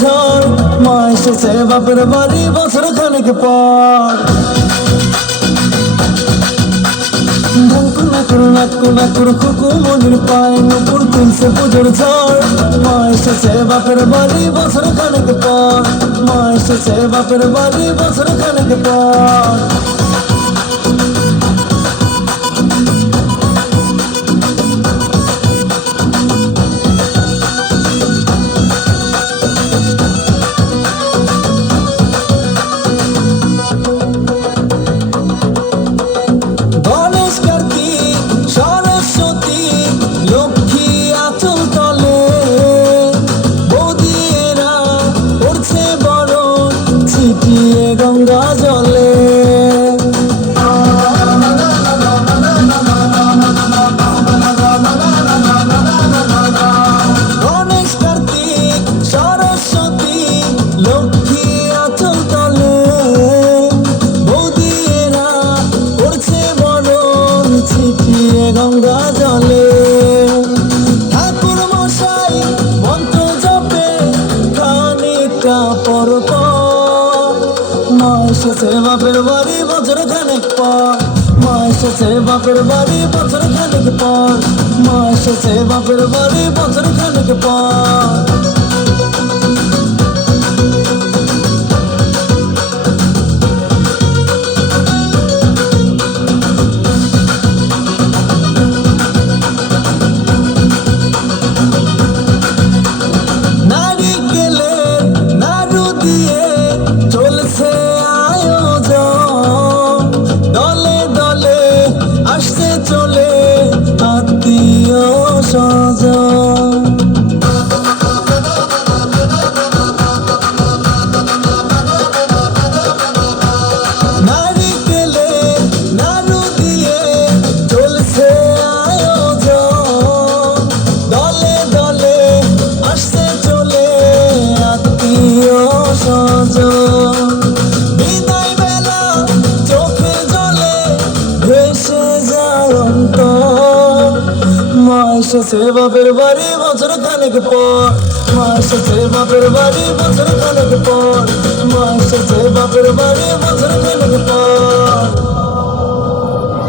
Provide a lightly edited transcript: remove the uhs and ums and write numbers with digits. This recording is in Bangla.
ঝড়, মা এসেছে বাপের বাড়ি বছর খানেক পর। নাকুর খুকু মনির পায় নুপুর তুলছে পুজোর ঝড়, মা এসেছে বাপের বাড়ি বছর খানেক পর। মা এসেছে বাপের বাড়ি বছর খানেক পর। গঙ্গা জলে গণেশ কার্তিক সরস্বতী লক্ষ্মী আচল তলে বৌদিয়েরা করছে বরণ ছিটিয়ে গঙ্গা জলে। ঠাকুর মশাই মন্ত্র জপে খানিকটা পর মা এসেছে বাপের বাড়ি বছর খানেক পর। মা এসেছে বাপের বাড়ি বছর খানেক পর। মা এসেছে বাপের বাড়ি বছর খানেক পর। নারিকেলের নাড়ু দিয়ে চলছে দলে দলে আসছে চলে আত্মীয় স্বজন। নারিকেলে নাড়ু দিয়ে চলছে আয়োজন, দলে দলে আসছে চলে আত্মীয় স্বজন। বিদায় বেলা চোখে জলে ভেসে যায় অন্তর, মা এসেছে বাপের বাড়ি বছর খানেক পর। মা এসেছে বাপের বাড়ি বছর খানেক পর। মা এসেছে বাপের বাড়ি বছর